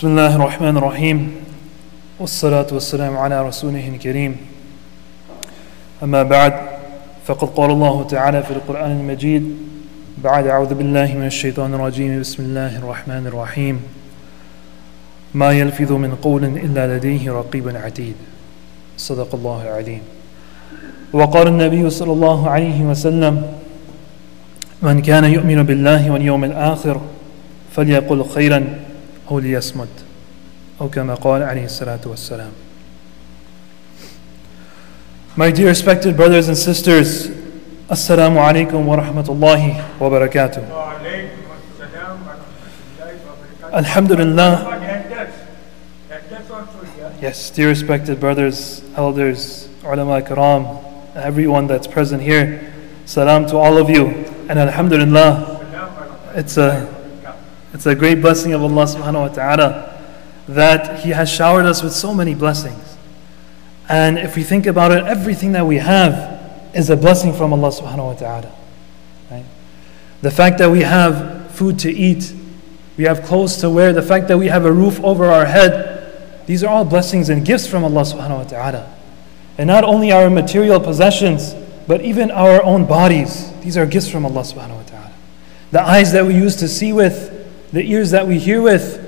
بسم الله الرحمن الرحيم والصلاة والسلام على رسوله الكريم أما بعد فقد قال الله تعالى في القرآن المجيد بعد أعوذ بالله من الشيطان الرجيم بسم الله الرحمن الرحيم ما يلفظ من قول إلا لديه رقيب عتيد صدق الله العظيم. وقال النبي صلى الله عليه وسلم من كان يؤمن بالله واليوم الآخر فليقل خيرا أو ليصمت أو كما قال عليه الصلاة والسلام. My dear respected brothers and sisters, Assalamu alaikum wa rahmatullahi wa barakatuh. Alhamdulillah. Yes, dear respected brothers, elders, ulama karam, everyone that's present here, salam to all of you. And alhamdulillah, it's a great blessing of Allah subhanahu wa ta'ala that He has showered us with so many blessings. And if we think about it, everything that we have is a blessing from Allah subhanahu wa ta'ala. Right? The fact that we have food to eat, we have clothes to wear, the fact that we have a roof over our head, these are all blessings and gifts from Allah subhanahu wa ta'ala. And not only our material possessions, but even our own bodies, these are gifts from Allah subhanahu wa ta'ala. The eyes that we use to see with, the ears that we hear with,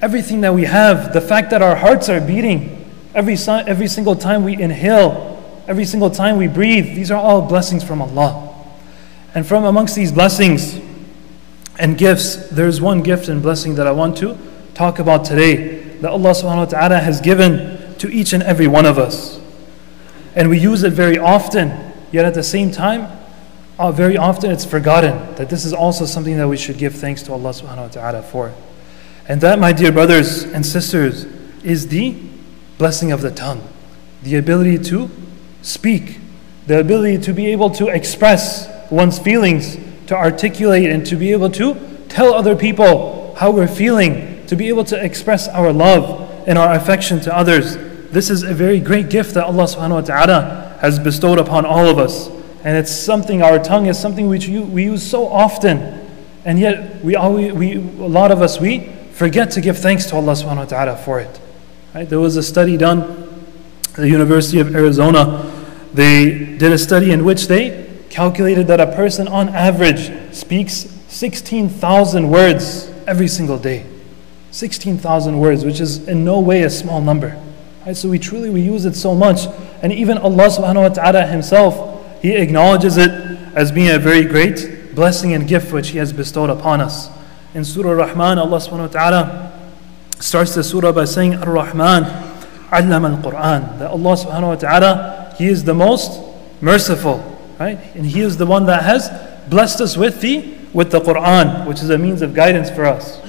everything that we have, the fact that our hearts are beating every single time we inhale, every single time we breathe, these are all blessings from Allah. And from amongst these blessings and gifts, there's one gift and blessing that I want to talk about today that Allah subhanahu wa ta'ala has given to each and every one of us. And we use it very often, yet at the same time, very often it's forgotten that this is also something that we should give thanks to Allah subhanahu wa ta'ala for. And that, my dear brothers and sisters, is the blessing of the tongue. The ability to speak, the ability to be able to express one's feelings, to articulate and to be able to tell other people how we're feeling, to be able to express our love and our affection to others. This is a very great gift that Allah subhanahu wa ta'ala has bestowed upon all of us. And it's something, our tongue is something which we use so often, and yet a lot of us forget to give thanks to Allah subhanahu wa ta'ala for it. Right? There was a study done at the University of Arizona. They did a study in which they calculated that a person on average speaks 16,000 words every single day. 16,000 words, which is in no way a small number. Right? So we use it so much. And even Allah subhanahu wa ta'ala Himself, He acknowledges it as being a very great blessing and gift which He has bestowed upon us. In Surah Rahman, Allah subhanahu wa ta'ala starts the surah by saying, Ar-Rahman, Allama al-Quran. That Allah subhanahu wa ta'ala, He is the most merciful. Right? And He is the one that has blessed us with the Quran, which is a means of guidance for us.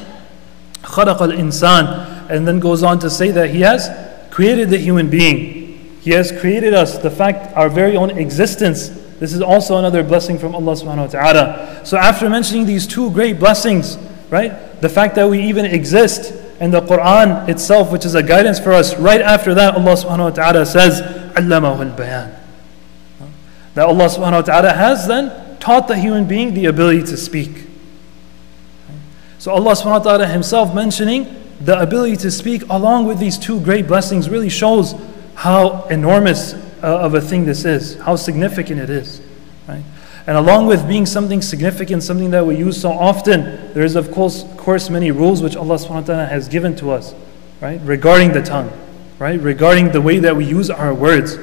Khalaqa al-insan. And then goes on to say that He has created the human being. He has created us, the fact, our very own existence. This is also another blessing from Allah subhanahu wa ta'ala. So after mentioning these two great blessings, right, the fact that we even exist, and the Quran itself, which is a guidance for us, right after that Allah subhanahu wa ta'ala says, Allamahu al-bayan. That Allah subhanahu wa ta'ala has then taught the human being the ability to speak. So Allah subhanahu wa ta'ala Himself mentioning the ability to speak along with these two great blessings really shows how enormous of a thing this is, how significant it is. Right? And along with being something significant, something that we use so often, there is of course many rules which Allah subhanahu wa ta'ala has given to us, right? Regarding the tongue, right? Regarding the way that we use our words,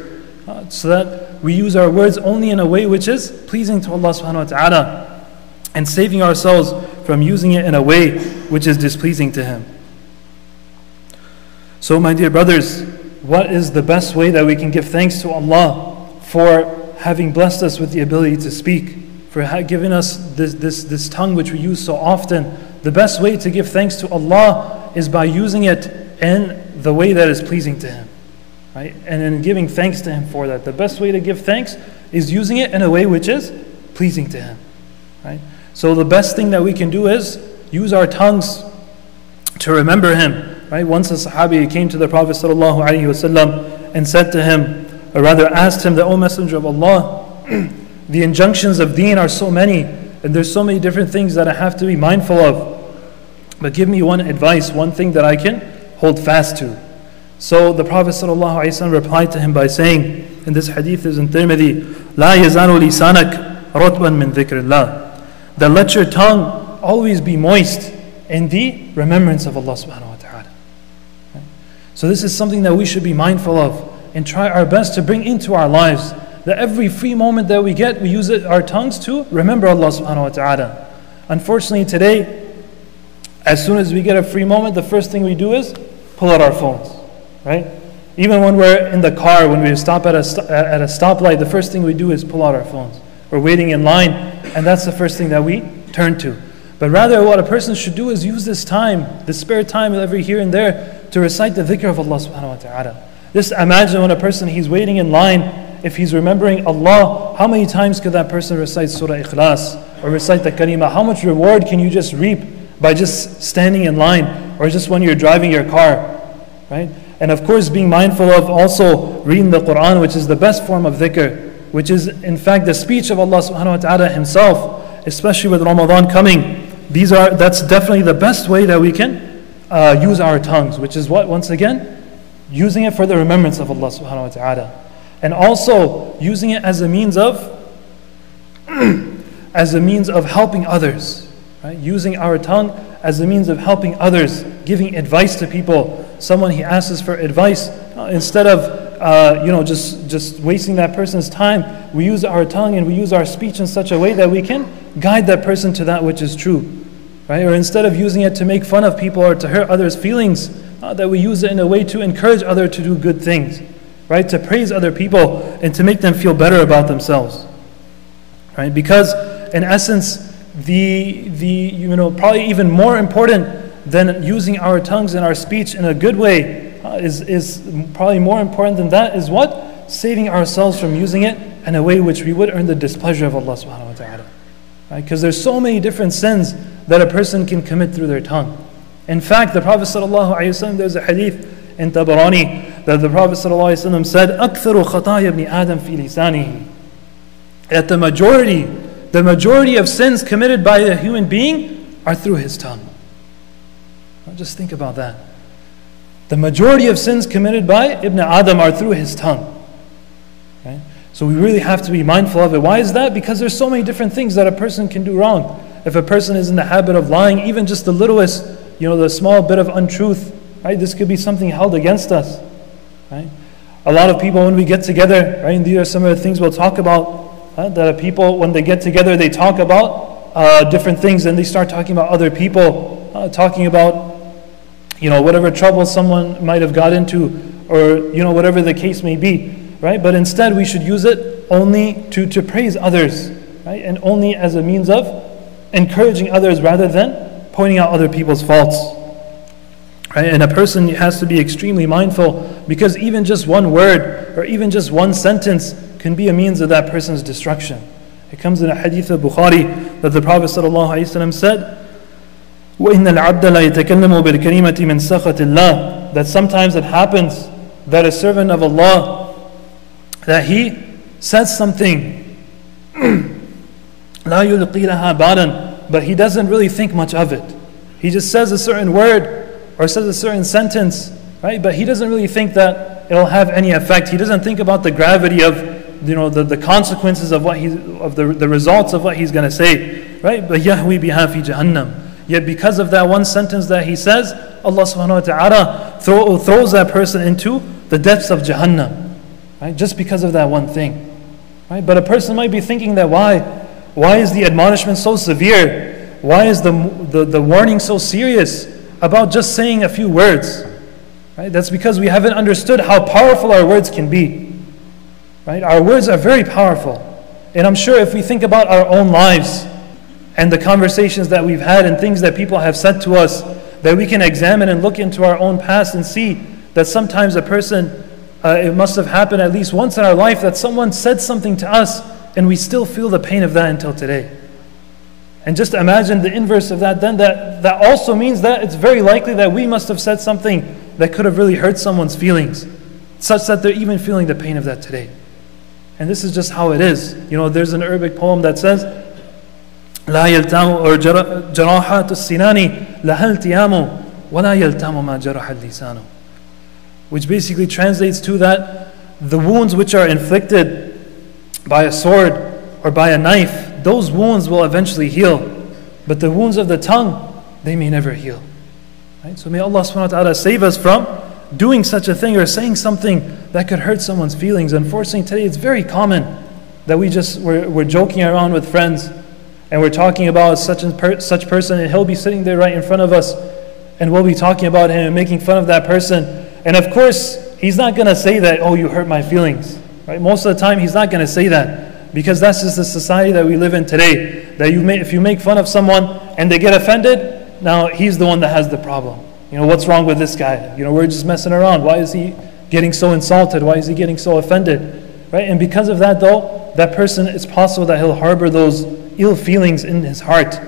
so that we use our words only in a way which is pleasing to Allah subhanahu wa ta'ala, and saving ourselves from using it in a way which is displeasing to Him. So my dear brothers, what is the best way that we can give thanks to Allah for having blessed us with the ability to speak, for giving us this tongue which we use so often? The best way to give thanks to Allah is by using it in the way that is pleasing to Him, right? And in giving thanks to Him for that. The best way to give thanks is using it in a way which is pleasing to Him, right? So the best thing that we can do is use our tongues to remember Him. Right? Once a Sahabi came to the Prophet ﷺ and said to him, or rather asked him, that, O Messenger of Allah, the injunctions of deen are so many, and there's so many different things that I have to be mindful of. but give me one advice, one thing that I can hold fast to. So the Prophet ﷺ replied to him by saying, in this hadith is in Tirmidhi, لا يزال لسانك رطبا من ذكر الله, that let your tongue always be moist in the remembrance of Allah subhanahu wa ta'ala. So this is something that we should be mindful of and try our best to bring into our lives, that every free moment that we get, we use our tongues to remember Allah subhanahu wa ta'ala. Unfortunately today, as soon as we get a free moment, the first thing we do is pull out our phones, right? Even when we're in the car, when we stop at a stoplight, the first thing we do is pull out our phones. We're waiting in line, and that's the first thing that we turn to. But rather, what a person should do is use this time, this spare time every here and there, to recite the dhikr of Allah subhanahu wa ta'ala. Just imagine when a person, he's waiting in line, if he's remembering Allah, how many times could that person recite Surah Ikhlas or recite the Kalimah? How much reward can you just reap by just standing in line or just when you're driving your car, right? And of course, being mindful of also reading the Quran, which is the best form of dhikr, which is in fact the speech of Allah subhanahu wa ta'ala Himself, especially with Ramadan coming. That's definitely the best way that we can use our tongues, which is what? Once again, using it for the remembrance of Allah subhanahu wa ta'ala. And also using it as a means of helping others. Right? Using our tongue as a means of helping others, giving advice to people. Someone, he asks us for advice, instead of just wasting that person's time, we use our tongue and we use our speech in such a way that we can guide that person to that which is true, right? Or instead of using it to make fun of people or to hurt others' feelings, that we use it in a way to encourage others to do good things, right? To praise other people and to make them feel better about themselves, right? Because in essence, probably even more important than using our tongues and our speech in a good way is probably more important than that is what? Saving ourselves from using it in a way which we would earn the displeasure of Allah subhanahu wa ta'ala. Right? Because there's so many different sins that a person can commit through their tongue. In fact, the Prophet sallallahu alaihi wasallam, there's a hadith in Tabarani that the Prophet sallallahu alaihi wasallam said, أكثر خطايا ابن آدم في لسانه, that the majority of sins committed by a human being are through his tongue. Just think about that. The majority of sins committed by Ibn Adam are through his tongue. Right? So we really have to be mindful of it. Why is that? Because there's so many different things that a person can do wrong. If a person is in the habit of lying, even just the littlest, the small bit of untruth, right? This could be something held against us. Right? A lot of people, when we get together, right, and these are some of the things we'll talk about, that people, when they get together, they talk about different things, and they start talking about other people, talking about whatever trouble someone might have got into, or whatever the case may be, right? But instead we should use it only to praise others, right? And only as a means of encouraging others rather than pointing out other people's faults, right? And a person has to be extremely mindful, because even just one word or even just one sentence can be a means of that person's destruction. It comes in a hadith of Bukhari that the Prophet ﷺ said, وَإِنَّ الْعَبْدَ لَا يَتَكَلَّمُ بِالْكَلِمَةِ مِنْ سَخَطِ اللَّهِ, that sometimes it happens that a servant of Allah, that he says something لَا يُلْقِي لَهَا بَالًا, but he doesn't really think much of it. He just says a certain word or says a certain sentence, right? But he doesn't really think that it'll have any effect. He doesn't think about the gravity of the consequences of the results of what he's going to say, right? But يَهْوِي بِهَا فِي جَهَنَّمْ, yet because of that one sentence that he says, Allah subhanahu wa ta'ala throws that person into the depths of Jahannam, right? Just because of that one thing, right? But a person might be thinking that why is the admonishment so severe? Why is the warning so serious about just saying a few words? Right? That's because we haven't understood how powerful our words can be. Right? Our words are very powerful. And I'm sure if we think about our own lives and the conversations that we've had and things that people have said to us, that we can examine and look into our own past and see that sometimes a person, it must have happened at least once in our life that someone said something to us and we still feel the pain of that until today. And just imagine the inverse of that, then that also means that it's very likely that we must have said something that could have really hurt someone's feelings, such that they're even feeling the pain of that today. And this is just how it is. There's an Arabic poem that says, لا يلتام or جراحات السنان لها التيام ولا يلتام ما جرح اللسان. Which basically translates to that the wounds which are inflicted by a sword or by a knife, those wounds will eventually heal. But the wounds of the tongue, they may never heal. Right? So may Allah subhanahu wa ta'ala save us from doing such a thing or saying something that could hurt someone's feelings. Unfortunately today it's very common that we're joking around with friends and we're talking about such person, and he'll be sitting there right in front of us and we'll be talking about him and making fun of that person. And of course, he's not going to say that, oh, you hurt my feelings. Right? Most of the time, he's not going to say that, because that's just the society that we live in today. That if you make fun of someone and they get offended, now he's the one that has the problem. What's wrong with this guy? We're just messing around. Why is he getting so insulted? Why is he getting so offended? Right? And because of that, though, that person, it's possible that he'll harbor those ill feelings in his heart.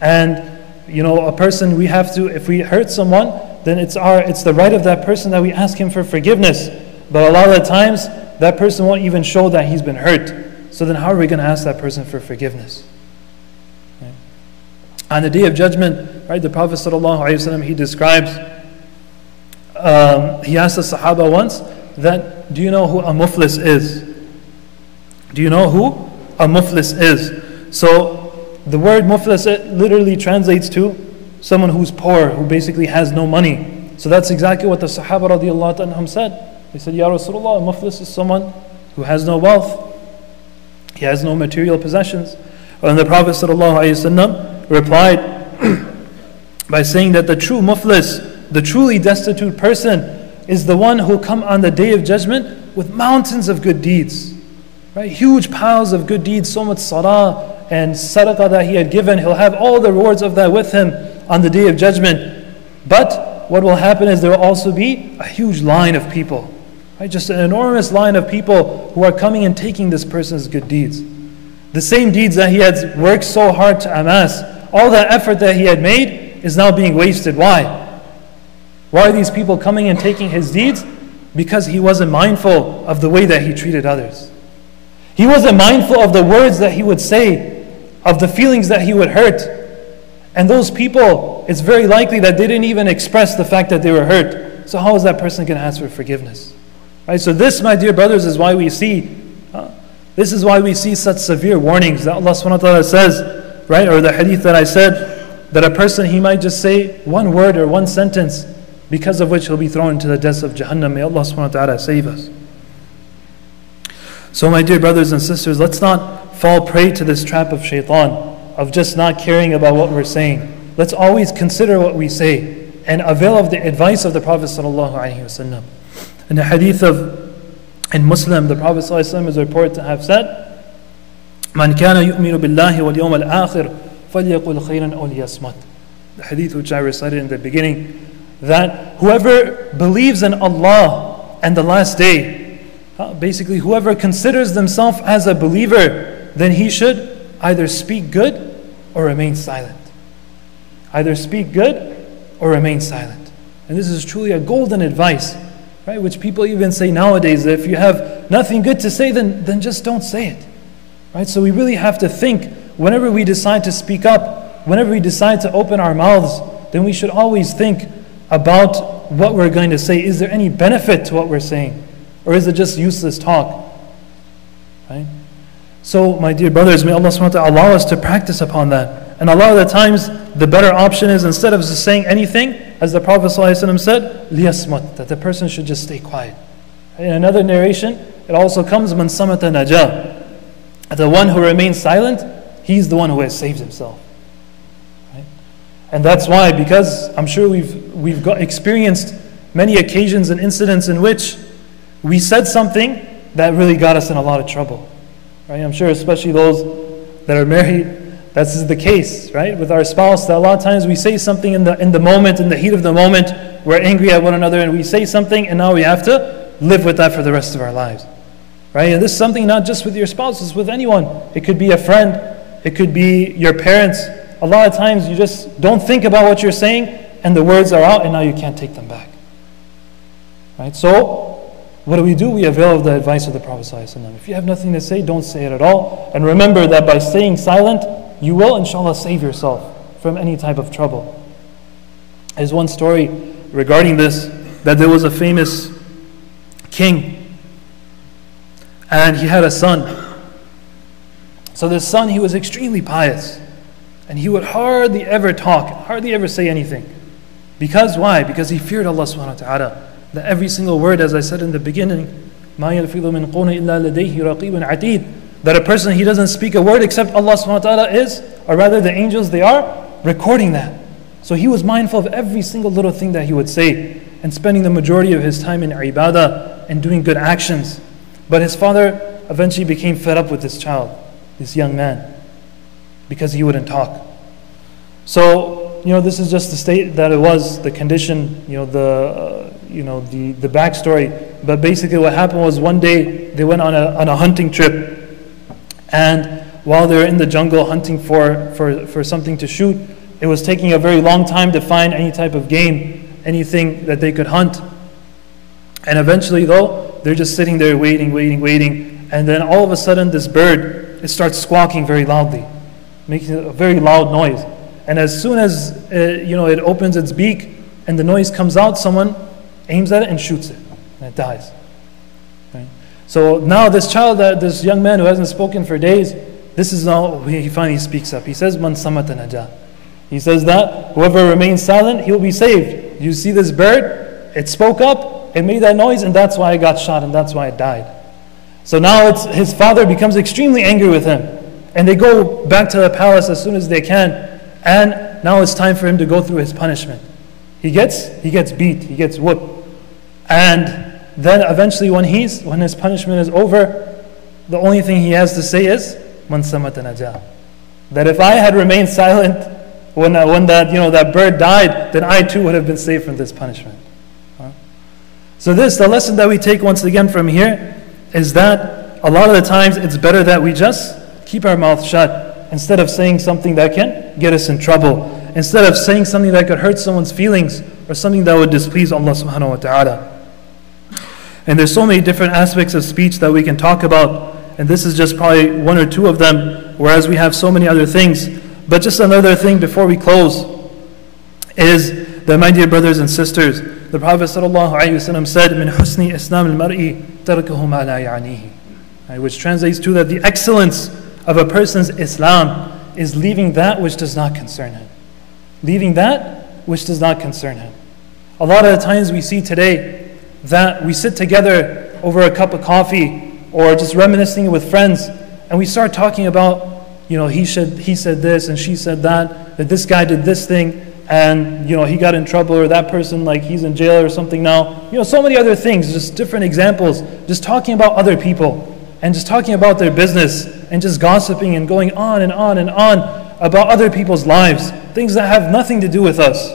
And a person, we have to, if we hurt someone, then it's the right of that person that we ask him for forgiveness. But a lot of the times, that person won't even show that he's been hurt. So then how are we going to ask that person for forgiveness? Right? On the Day of Judgment, right, the Prophet ﷺ, he describes, he asked the Sahaba once, that, do you know who a muflis is? Do you know who a muflis is? So the word muflis, it literally translates to someone who's poor, who basically has no money. So that's exactly what the Sahaba radiallahu anhum said. They said, Ya Rasulullah, a muflis is someone who has no wealth. He has no material possessions. And the Prophet ﷺ replied by saying that the true muflis, the truly destitute person, is the one who come on the Day of Judgment with mountains of good deeds. Right? Huge piles of good deeds, so much salah and sadaqah that he had given. He'll have all the rewards of that with him on the Day of Judgment. But what will happen is there will also be a huge line of people. Right? Just an enormous line of people who are coming and taking this person's good deeds. The same deeds that he had worked so hard to amass, all that effort that he had made is now being wasted. Why? Why are these people coming and taking his deeds? Because he wasn't mindful of the way that he treated others. He wasn't mindful of the words that he would say, of the feelings that he would hurt. And those people, it's very likely that they didn't even express the fact that they were hurt. So how is that person going to ask for forgiveness? Right? So this, my dear brothers, is why we see such severe warnings that Allah subhanahu wa ta'ala says, right? Or the hadith that I said, that a person, he might just say one word or one sentence, because of which he'll be thrown into the depths of Jahannam. May Allah subhanahu wa ta'ala save us. So my dear brothers and sisters, let's not fall prey to this trap of shaitan, of just not caring about what we're saying. Let's always consider what we say and avail of the advice of the Prophet sallallahu alaihi wasallam. In the hadith in Muslim, the Prophet sallallahu alaihi wasallam is reported to have said, "Man kana yu'minu billahi wal yawm al-akhir falyaqul khayran aw liyasmut." The hadith which I recited in the beginning, that whoever believes in Allah and the last day, basically whoever considers themselves as a believer, then he should either speak good or remain silent. Either speak good or remain silent. And this is truly a golden advice, right? Which people even say nowadays, that if you have nothing good to say, then just don't say it. Right? So we really have to think, whenever we decide to speak up, whenever we decide to open our mouths, then we should always think about what we're going to say. Is there any benefit to what we're saying? Or is it just useless talk? Right? So, my dear brothers, may Allah subhanahu wa ta'ala allow us to practice upon that. And a lot of the times, the better option is, instead of just saying anything, as the Prophet ﷺ said, liyasmut, that the person should just stay quiet. In another narration, it also comes, man samata najah, the one who remains silent, he's the one who has saved himself. Right? And that's why, because I'm sure we've experienced many occasions and incidents in which we said something that really got us in a lot of trouble. Right? I'm sure especially those that are married, this is the case, right? With our spouse, that a lot of times we say something in the moment, in the heat of the moment, we're angry at one another and we say something, and now we have to live with that for the rest of our lives. Right? And this is something not just with your spouse, it's with anyone. It could be a friend, it could be your parents. A lot of times you just don't think about what you're saying, and the words are out, and now you can't take them back. Right? So, what do? We avail of the advice of the Prophet ﷺ. If you have nothing to say, don't say it at all. And remember that by staying silent, you will inshallah save yourself from any type of trouble. There's one story regarding this, that there was a famous king and he had a son. So this son, he was extremely pious and he would hardly ever talk, hardly ever say anything. Because why? Because he feared Allah subhanahu wa ta'ala. That every single word, as I said in the beginning, مَا يَلْفِظُ مِنْ قَوْلٍ إِلَّا لَدَيْهِ رَقِيبٌ عَتِيدٌ, that a person, he doesn't speak a word except Allah subhanahu wa ta'ala is, or rather the angels, they are recording that. So he was mindful of every single little thing that he would say and spending the majority of his time in ibadah and doing good actions. But his father eventually became fed up with this child, this young man, because he wouldn't talk. So, this is just the state that it was, the condition, the backstory. But basically what happened was one day they went on a hunting trip, and while they were in the jungle hunting for something to shoot, it was taking a very long time to find any type of game, anything that they could hunt. And eventually though, they're just sitting there waiting, and then all of a sudden this bird, it starts squawking very loudly, making a very loud noise. And as soon as it opens its beak and the noise comes out, someone aims at it and shoots it, and it dies. Right? So now this child, this young man who hasn't spoken for days, this is now he finally speaks up. He says, "Man samata naja." He says that whoever remains silent, he will be saved. You see this bird, it spoke up, it made that noise, and that's why it got shot, and that's why it died. So now his father becomes extremely angry with him, and they go back to the palace as soon as they can. And now it's time for him to go through his punishment. He gets beat, he gets whooped. And then eventually when his punishment is over, the only thing he has to say is, "Man samata naja." That if I had remained silent when that bird died, then I too would have been saved from this punishment. So the lesson that we take once again from here is that a lot of the times it's better that we just keep our mouth shut, instead of saying something that can get us in trouble, instead of saying something that could hurt someone's feelings or something that would displease Allah subhanahu wa ta'ala. And there's so many different aspects of speech that we can talk about, and this is just probably one or two of them, whereas we have so many other things. But just another thing before we close is that, my dear brothers and sisters, the Prophet ﷺ said, "Min husni islam al-mar'i tarkuhu ma la ya'nihi," which translates to that the excellence of a person's Islam is leaving that which does not concern him. Leaving that which does not concern him. A lot of the times we see today that we sit together over a cup of coffee or just reminiscing with friends, and we start talking about, he said this and she said that this guy did this thing and he got in trouble, or that person, he's in jail or something now. So many other things, just different examples, just talking about other people and just talking about their business and just gossiping and going on and on and on about other people's lives, things that have nothing to do with us.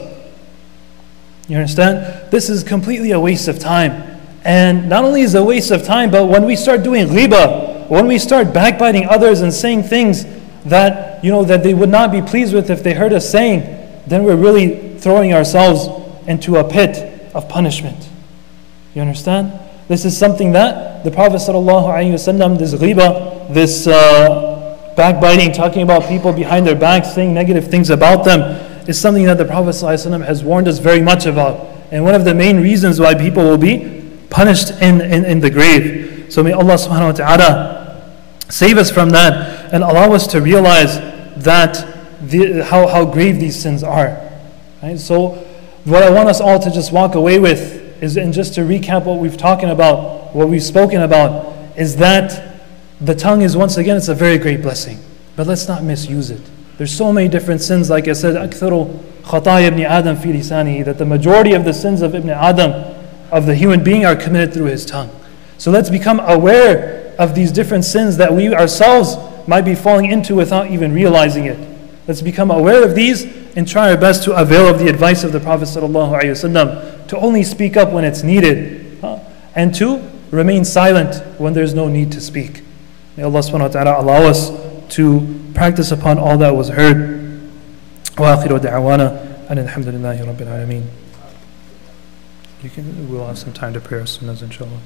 You understand? This is completely a waste of time. And not only is it a waste of time, but when we start doing ghibah, when we start backbiting others and saying things that that they would not be pleased with if they heard us saying, then we're really throwing ourselves into a pit of punishment. You understand? This is something that the Prophet ﷺ, this ghibah, this backbiting, talking about people behind their backs, saying negative things about them, is something that the Prophet ﷺ has warned us very much about. And one of the main reasons why people will be punished in the grave. So may Allah subhanahu wa ta'ala save us from that and allow us to realize that how grave these sins are. Right? So what I want us all to just walk away with is, and just to recap what we've talking about, what we've spoken about, is that the tongue is, once again, it's a very great blessing. But let's not misuse it. There's so many different sins, like I said, أكثر خطايا ابن آدم في لسانه, that the majority of the sins of Ibn Adam, of the human being, are committed through his tongue. So let's become aware of these different sins that we ourselves might be falling into without even realizing it. Let's become aware of these and try our best to avail of the advice of the Prophet ﷺ, to only speak up when it's needed, and to remain silent when there's no need to speak. May Allah subhanahu wa ta'ala allow us to practice upon all that was heard. Wa akhiru da'wana and alhamdulillahi rabbil alameen. We'll have some time to pray our sunnahs, inshallah.